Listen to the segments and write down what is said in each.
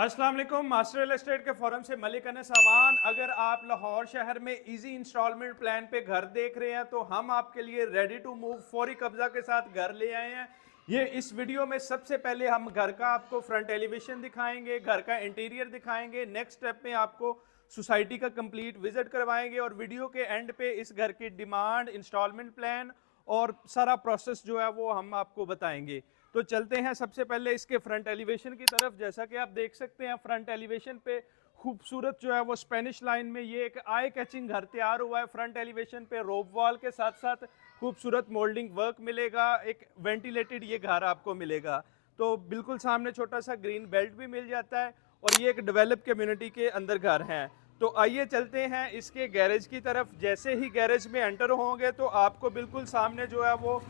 अस्सलाम वालेकुम। Master real estate के फोरम से मलिक अनस अवान। अगर आप लाहौर शहर में इजी इंस्टॉलमेंट प्लान पे घर देख रहे हैं तो हम आपके लिए रेडी टू मूव फौरी कब्जा के साथ घर ले आए हैं। ये इस वीडियो में सबसे पहले हम घर का आपको फ्रंट एलिवेशन दिखाएंगे, घर का इंटीरियर दिखाएंगे, नेक्स्ट स्टेप में आपको सोसाइटी का कंप्लीट विजिट करवाएंगे और वीडियो के एंड पे इस घर की डिमांड, इंस्टॉलमेंट प्लान और सारा प्रोसेस जो है वो हम आपको बताएंगे। तो चलते हैं सबसे पहले इसके फ्रंट एलिवेशन की तरफ। जैसा कि आप देख सकते हैं फ्रंट एलिवेशन पे खूबसूरत जो है वो स्पेनिश लाइन में ये एक आई कैचिंग घर तैयार हुआ है। फ्रंट एलिवेशन पे रोप वॉल के साथ साथ खूबसूरत मोल्डिंग वर्क मिलेगा, एक वेंटिलेटेड ये घर आपको मिलेगा। तो बिल्कुल सामने छोटा सा ग्रीन बेल्ट भी मिल जाता है और ये एक डेवलप कम्युनिटी के अंदर घर है। तो आइए चलते हैं इसके गैरेज की तरफ। जैसे ही गैरेज में एंटर होंगे तो आपको बिल्कुल सामने जो है वो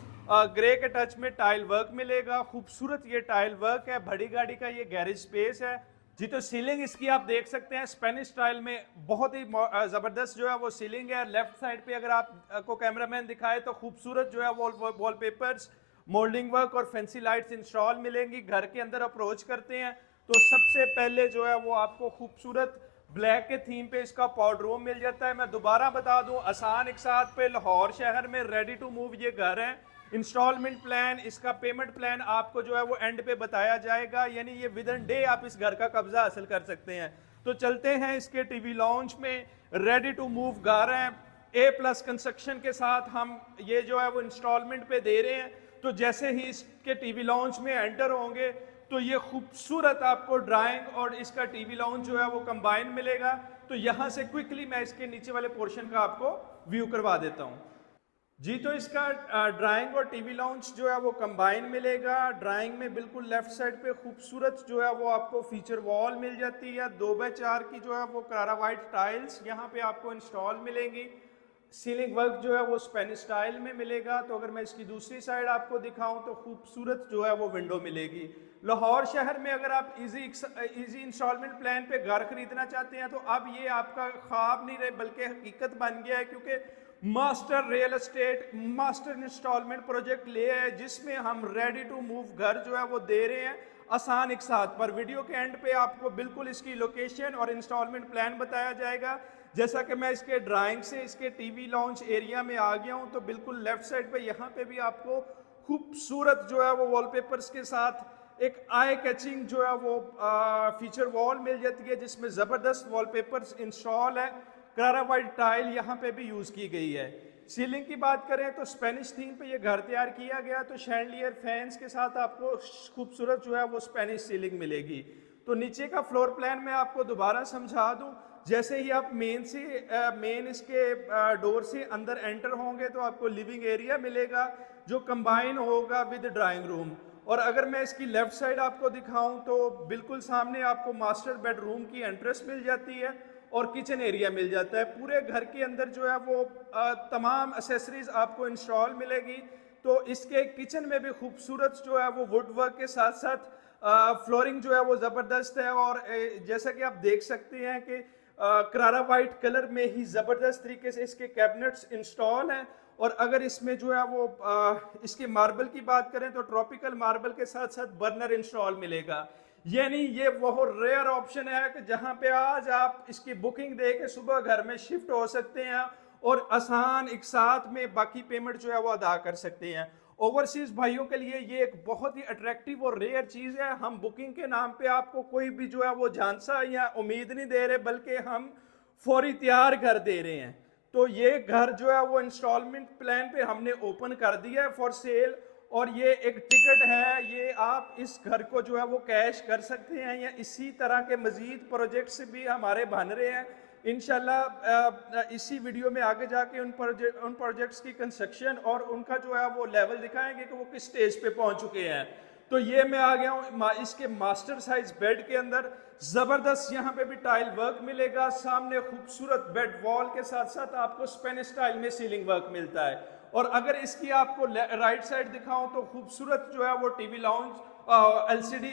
ग्रे के टच में टाइल वर्क मिलेगा। खूबसूरत ये टाइल वर्क है, बड़ी गाड़ी का ये गैरेज स्पेस है जी। तो सीलिंग इसकी आप देख सकते हैं स्पेनिश स्टाइल में, बहुत ही ज़बरदस्त जो है वो सीलिंग है। लेफ्ट साइड पे अगर आपको कैमरामैन दिखाए तो खूबसूरत जो है वॉलपेपर्स, मोल्डिंग वर्क और फैंसी लाइट्स इंस्टॉल मिलेंगी। घर के अंदर अप्रोच करते हैं तो सबसे पहले जो है वो आपको खूबसूरत ब्लैक के थीम पे इसका पाउडर रूम मिल जाता है। मैं दोबारा बता दूं, आसान एक साथ पे लाहौर शहर में रेडी टू मूव ये घर है। इंस्टॉलमेंट प्लान, इसका पेमेंट प्लान आपको जो है वो एंड पे बताया जाएगा, यानी ये विद इन डे आप इस घर का कब्जा हासिल कर सकते हैं। तो चलते हैं इसके टीवी लॉन्च में। रेडी टू मूव घर है, A+ कंस्ट्रक्शन के साथ हम ये जो है वो इंस्टॉलमेंट पे दे रहे हैं। तो जैसे ही इसके टीवी लॉन्च में एंटर होंगे तो ये खूबसूरत आपको ड्राइंग और इसका टीवी लॉन्च जो है वो कंबाइन मिलेगा। तो यहाँ से क्विकली मैं इसके नीचे वाले पोर्शन का आपको व्यू करवा देता हूँ जी। तो इसका ड्राइंग और टीवी लॉन्च जो है वो कंबाइन मिलेगा। ड्राइंग में बिल्कुल लेफ्ट साइड पे खूबसूरत जो है वो आपको फीचर वॉल मिल जाती है। 2x4 की जो है वो करारा वाइट टाइल्स यहाँ पे आपको इंस्टॉल मिलेंगी। सीलिंग वर्क जो है वो स्पेनिश स्टाइल में मिलेगा। तो अगर मैं इसकी दूसरी साइड आपको दिखाऊं तो खूबसूरत जो है वो विंडो मिलेगी। लाहौर शहर में अगर आप इजी इंस्टॉलमेंट प्लान पे घर खरीदना चाहते हैं तो अब ये आपका ख्वाब नहीं रहे बल्कि हकीकत बन गया है, क्योंकि master real estate master instalment project ले है जिसमें हम रेडी टू मूव घर जो है वो दे रहे हैं आसान एक साथ पर। वीडियो के एंड पे आपको बिल्कुल इसकी लोकेशन और इंस्टॉलमेंट प्लान बताया जाएगा। जैसा कि मैं इसके ड्राइंग से इसके टीवी लॉन्च एरिया में आ गया हूँ तो बिल्कुल लेफ्ट साइड पे यहाँ पे भी आपको खूबसूरत जो है वो वॉलपेपर्स के साथ एक आई कैचिंग जो है वो फीचर वॉल मिल जाती है जिसमें ज़बरदस्त वॉलपेपर्स इंस्टॉल है। करारा वाइट टाइल यहाँ पे भी यूज़ की गई है। सीलिंग की बात करें तो स्पेनिश थीम पे ये घर तैयार किया गया। तो शैंडलियर फैंस के साथ आपको खूबसूरत जो है वो स्पेनिश सीलिंग मिलेगी। तो नीचे का फ्लोर प्लान मैं आपको दोबारा समझा दूं। जैसे ही आप मेन इसके डोर से अंदर एंटर होंगे तो आपको लिविंग एरिया मिलेगा जो कंबाइन होगा विद ड्राइंग रूम। और अगर मैं इसकी लेफ्ट साइड आपको दिखाऊं तो बिल्कुल सामने आपको मास्टर बेडरूम की एंट्रेंस मिल जाती है और किचन एरिया मिल जाता है। पूरे घर के अंदर जो है वो तमाम एसेसरीज आपको इंस्टॉल मिलेगी। तो इसके किचन में भी खूबसूरत जो है वो वुड वर्क के साथ साथ फ्लोरिंग जो है वो ज़बरदस्त है। और जैसा कि आप देख सकते हैं कि करारा वाइट कलर में ही ज़बरदस्त तरीके से इसके कैबिनेट्स इंस्टॉल हैं। और अगर इसमें जो है वो इसके मार्बल की बात करें तो ट्रॉपिकल मार्बल के साथ साथ बर्नर इंस्टॉल मिलेगा। यानी ये वो रेयर ऑप्शन है कि जहां पे आज आप इसकी बुकिंग दे के सुबह घर में शिफ्ट हो सकते हैं और आसान एक साथ में बाकी पेमेंट जो है वो अदा कर सकते हैं। ओवरसीज भाइयों के लिए ये एक बहुत ही अट्रैक्टिव और रेयर चीज़ है। हम बुकिंग के नाम पे आपको कोई भी जो है वो झांसा या उम्मीद नहीं दे रहे बल्कि हम फौरी तैयार घर दे रहे हैं। तो ये घर जो है वो इंस्टॉलमेंट प्लान पे हमने ओपन कर दिया है फॉर सेल और ये एक टिकट है। ये आप इस घर को जो है वो कैश कर सकते हैं या इसी तरह के मजीद प्रोजेक्ट्स भी हमारे बन रहे हैं इंशाल्लाह। इसी वीडियो में आगे जाके उन प्रोजेक्ट्स की कंस्ट्रक्शन और उनका जो है वो लेवल दिखाएंगे कि वो किस स्टेज पे पहुंच चुके हैं। तो ये मैं आ गया हूँ इसके मास्टर साइज बेड के अंदर। ज़बरदस्त यहाँ पे भी टाइल वर्क मिलेगा। सामने खूबसूरत बेड वॉल के साथ साथ आपको स्पेनिश स्टाइल में सीलिंग वर्क मिलता है। और अगर इसकी आपको राइट साइड दिखाऊं तो खूबसूरत जो है वो टीवी लाउंज LCD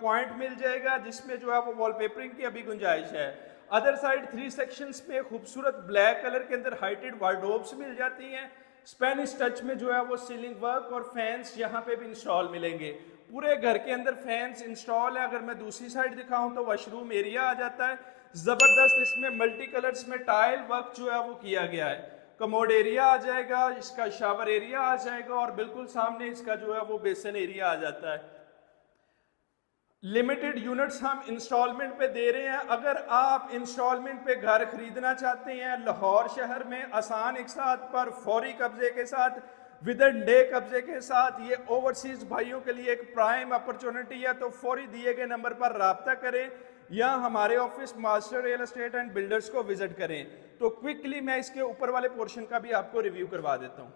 पॉइंट मिल जाएगा जिसमें जो है वो वॉलपेपरिंग की अभी गुंजाइश है। अदर साइड 3 सेक्शंस में खूबसूरत ब्लैक कलर के अंदर हाइटेड वार्डरोब्स मिल जाती हैं। स्पेनिश टच में जो है वो सीलिंग वर्क और फैंस यहाँ पे भी इंस्टॉल मिलेंगे। पूरे घर के अंदर फैंस इंस्टॉल है। अगर मैं दूसरी साइड दिखाऊं तो वॉशरूम एरिया आ जाता है, जबरदस्त इसमें मल्टी कलर्स में टाइल वर्क जो है वो किया गया है। कमोड एरिया आ जाएगा, इसका शावर एरिया आ जाएगा और बिल्कुल सामने इसका जो है वो बेसन एरिया आ जाता है। लिमिटेड यूनिट्स हम इंस्टॉलमेंट पे दे रहे हैं। अगर आप इंस्टॉलमेंट पे घर खरीदना चाहते हैं लाहौर शहर में आसान एक साथ पर फौरी कब्जे के साथ, विद इन डे कब्जे के साथ, ये ओवरसीज भाइयों के लिए एक प्राइम अपॉर्चुनिटी है। तो फौरी दिए गए नंबर पर राब्ता करें या हमारे office master real estate and builders को विजिट करें। तो क्विकली मैं इसके ऊपर वाले पोर्शन का भी आपको रिव्यू करवा देता हूँ।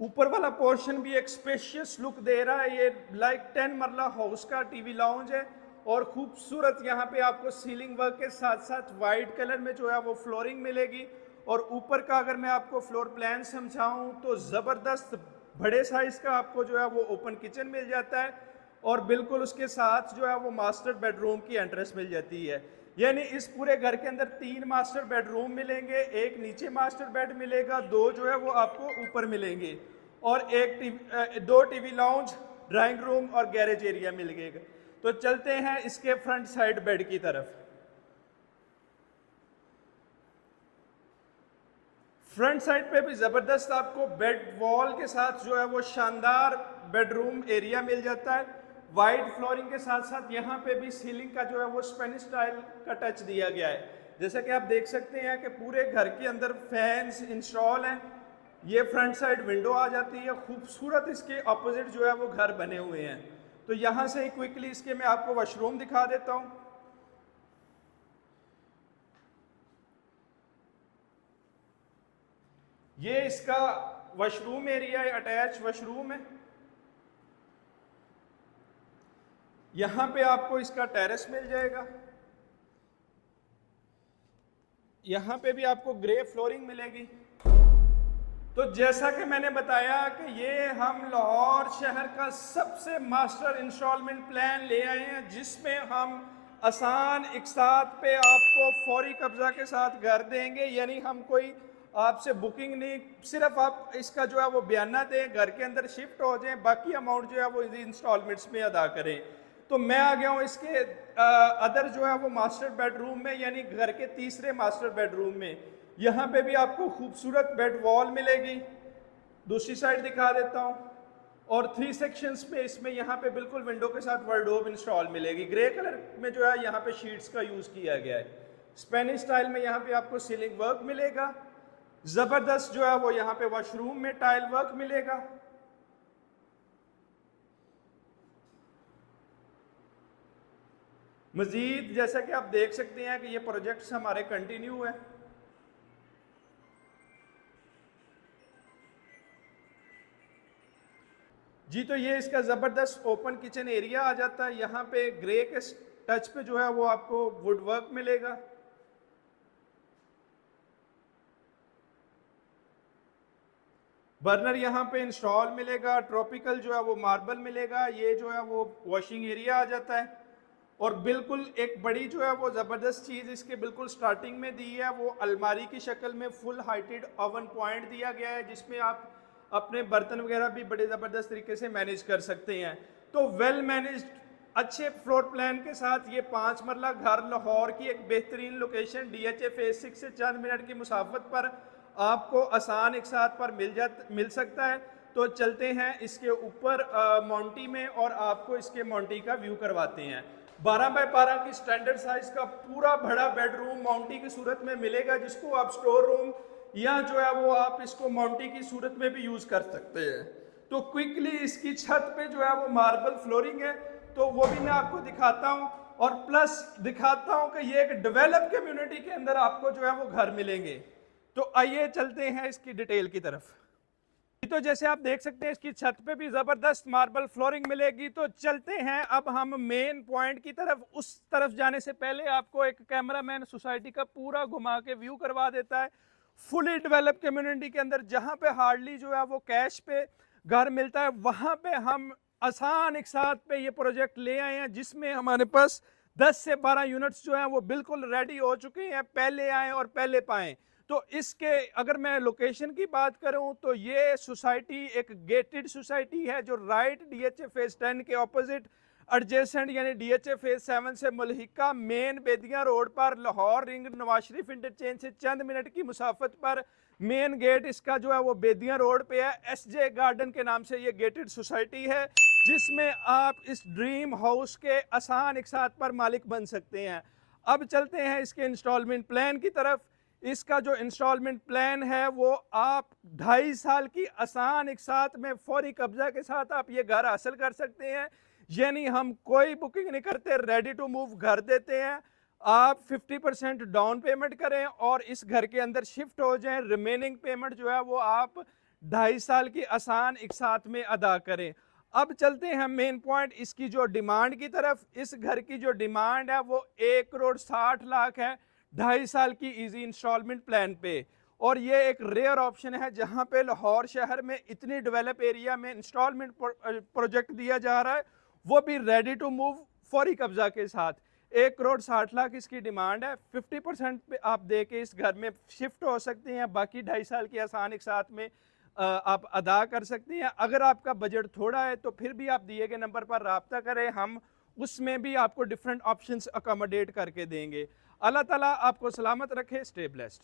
ऊपर वाला पोर्शन भी एक स्पेशियस लुक दे रहा है। ये लाइक 10 मरला हाउस का टीवी लाउंज है और खूबसूरत यहाँ पे आपको सीलिंग वर्क के साथ साथ वाइट कलर में जो है वो फ्लोरिंग मिलेगी। और ऊपर का अगर मैं आपको फ्लोर प्लान समझाऊं तो ज़बरदस्त बड़े साइज का आपको जो है वो ओपन किचन मिल जाता है और बिल्कुल उसके साथ जो है वो मास्टर बेडरूम की एंट्रेंस मिल जाती है। यानी इस पूरे घर के अंदर 3 मास्टर बेडरूम मिलेंगे, एक नीचे मास्टर बेड मिलेगा, 2 जो है वो आपको ऊपर मिलेंगे और 2 टीवी लाउंज, ड्राइंग रूम और गैरेज एरिया मिलेगा। तो चलते हैं इसके फ्रंट साइड बेड की तरफ। फ्रंट साइड पे भी जबरदस्त आपको बेड वॉल के साथ जो है वो शानदार बेडरूम एरिया मिल जाता है। वाइट फ्लोरिंग के साथ साथ यहाँ पे भी सीलिंग का जो है वो स्पेनिश स्टाइल का टच दिया गया है। जैसा कि आप देख सकते हैं कि पूरे घर के अंदर फैंस इंस्टॉल हैं। ये फ्रंट साइड विंडो आ जाती है, खूबसूरत इसके अपोजिट जो है वो घर बने हुए हैं। तो यहाँ से ही क्विकली इसके मैं आपको वॉशरूम दिखा देता हूँ। ये इसका वॉशरूम एरिया है, अटैच वॉशरूम है। यहां पे आपको इसका टेरेस मिल जाएगा। यहां पे भी आपको ग्रे फ्लोरिंग मिलेगी। तो जैसा कि मैंने बताया कि ये हम लाहौर शहर का सबसे मास्टर इंस्टॉलमेंट प्लान ले आए हैं जिसमें हम आसान एक साथ पे आपको फौरी कब्जा के साथ घर देंगे। यानी हम कोई आपसे बुकिंग नहीं, सिर्फ आप इसका जो है वो बयाना दें, घर के अंदर शिफ्ट हो जाएं, बाकी अमाउंट जो है वो इंस्टॉलमेंट्स में अदा करें। तो मैं आ गया हूँ इसके अदर जो है वो मास्टर बेडरूम में, यानी घर के तीसरे मास्टर बेडरूम में। यहाँ पे भी आपको खूबसूरत बेड वॉल मिलेगी। दूसरी साइड दिखा देता हूँ। और 3 सेक्शंस में इसमें यहाँ पे बिल्कुल विंडो के साथ वार्डरोब इंस्टॉल मिलेगी। ग्रे कलर में जो है यहाँ पे शीट्स का यूज़ किया गया है। स्पेनिश स्टाइल में यहाँ पे आपको सीलिंग वर्क मिलेगा। ज़बरदस्त जो है वो यहाँ पे वॉशरूम में टाइल वर्क मिलेगा। मजीद जैसा कि आप देख सकते हैं कि ये प्रोजेक्ट्स हमारे कंटिन्यू है। जी, तो ये इसका ज़बरदस्त ओपन किचन एरिया आ जाता है। यहाँ पे ग्रे के टच पे जो है वो आपको वुड वर्क मिलेगा। बर्नर यहाँ पे इंस्टॉल मिलेगा। ट्रॉपिकल जो है वो मार्बल मिलेगा। ये जो है वो वॉशिंग एरिया आ जाता है। और बिल्कुल एक बड़ी जो है वो ज़बरदस्त चीज़ इसके बिल्कुल स्टार्टिंग में दी है, वो अलमारी की शक्ल में फुल हाइटेड ओवन पॉइंट दिया गया है जिसमें आप अपने बर्तन वगैरह भी बड़े ज़बरदस्त तरीके से मैनेज कर सकते हैं। तो वेल मैनेज्ड अच्छे फ्लोर प्लान के साथ ये 5 मरला घर लाहौर की एक बेहतरीन लोकेशन DHA फेज 6 से चंद मिनट की मुसाफत पर आपको आसान एक साथ पर मिल सकता है। तो चलते हैं इसके ऊपर माउंटी में और आपको इसके माउंटी का व्यू करवाते हैं। 12 बाय 12 की स्टैंडर्ड साइज का पूरा बड़ा बेडरूम माउंटी की सूरत में मिलेगा, जिसको आप स्टोर रूम या जो है वो आप इसको माउंटी की सूरत में भी यूज कर सकते हैं। तो क्विकली इसकी छत पे जो है वो मार्बल फ्लोरिंग है, तो वो भी मैं आपको दिखाता हूँ और प्लस दिखाता हूँ कि ये एक डेवलप कम्युनिटी के अंदर आपको जो है वो घर मिलेंगे। तो आइए चलते हैं इसकी डिटेल की तरफ। तो जैसे आप देख सकते हैं इसकी छत पे भी जबरदस्त मार्बल फ्लोरिंग मिलेगी। तो चलते हैं अब हम मेन पॉइंट की तरफ। उस तरफ जाने से पहले आपको एक कैमरामैन सोसाइटी का पूरा घुमा के व्यू करवा देता है। फुली डेवलप कम्युनिटी के अंदर जहां पे हार्डली जो है वो कैश पे घर मिलता है, वहां पे हम आसान एक साथ पे ये प्रोजेक्ट ले आए हैं जिसमें हमारे पास 10 से 12 यूनिट्स जो हैं वो बिल्कुल रेडी हो चुके हैं। पहले आए और पहले पाएं। तो इसके अगर मैं लोकेशन की बात करूं तो ये सोसाइटी एक गेटेड सोसाइटी है जो राइट डीएचए फेज 10 के ऑपोजिट एडजेसेंट यानी डीएचए फेज 7 से मुल्हिका मेन बेदियां रोड पर लाहौर रिंग नवाज शरीफ इंटरचेंज से चंद मिनट की मुसाफत पर मेन गेट इसका जो है वो बेदियां रोड पे है। एसजे गार्डन के नाम से ये गेटेड सोसाइटी है जिसमें आप इस ड्रीम हाउस के आसान एक साथ पर मालिक बन सकते हैं। अब चलते हैं इसके इंस्टॉलमेंट प्लान की तरफ। इसका जो इंस्टॉलमेंट प्लान है वो आप 2.5 साल की आसान एक साथ में फौरी कब्जा के साथ आप ये घर हासिल कर सकते हैं। यानी हम कोई बुकिंग नहीं करते, रेडी टू मूव घर देते हैं। आप 50% डाउन पेमेंट करें और इस घर के अंदर शिफ्ट हो जाएं। रिमेनिंग पेमेंट जो है वो आप 2.5 साल की आसान एक साथ में अदा करें। अब चलते हैं मेन पॉइंट इसकी जो डिमांड की तरफ। इस घर की जो डिमांड है वो 1,60,00,000 है 2.5 साल की इजी इंस्टॉलमेंट प्लान पे। और ये एक रेयर ऑप्शन है जहां पे लाहौर शहर में इतनी डेवलप एरिया में इंस्टॉलमेंट प्रोजेक्ट दिया जा रहा है, वो भी रेडी टू मूव फौरी कब्जा के साथ। 1,60,00,000 इसकी डिमांड है। 50% पे आप दे के इस घर में शिफ्ट हो सकते हैं, बाकी 2.5 साल की आसान एक साथ में आप अदा कर सकते हैं। अगर आपका बजट थोड़ा है तो फिर भी आप दिए गए नंबर पर रब्ता करें, हम उसमें भी आपको डिफरेंट ऑप्शंस अकोमोडेट करके देंगे। अल्लाह ताला आपको सलामत रखे। Stay blessed.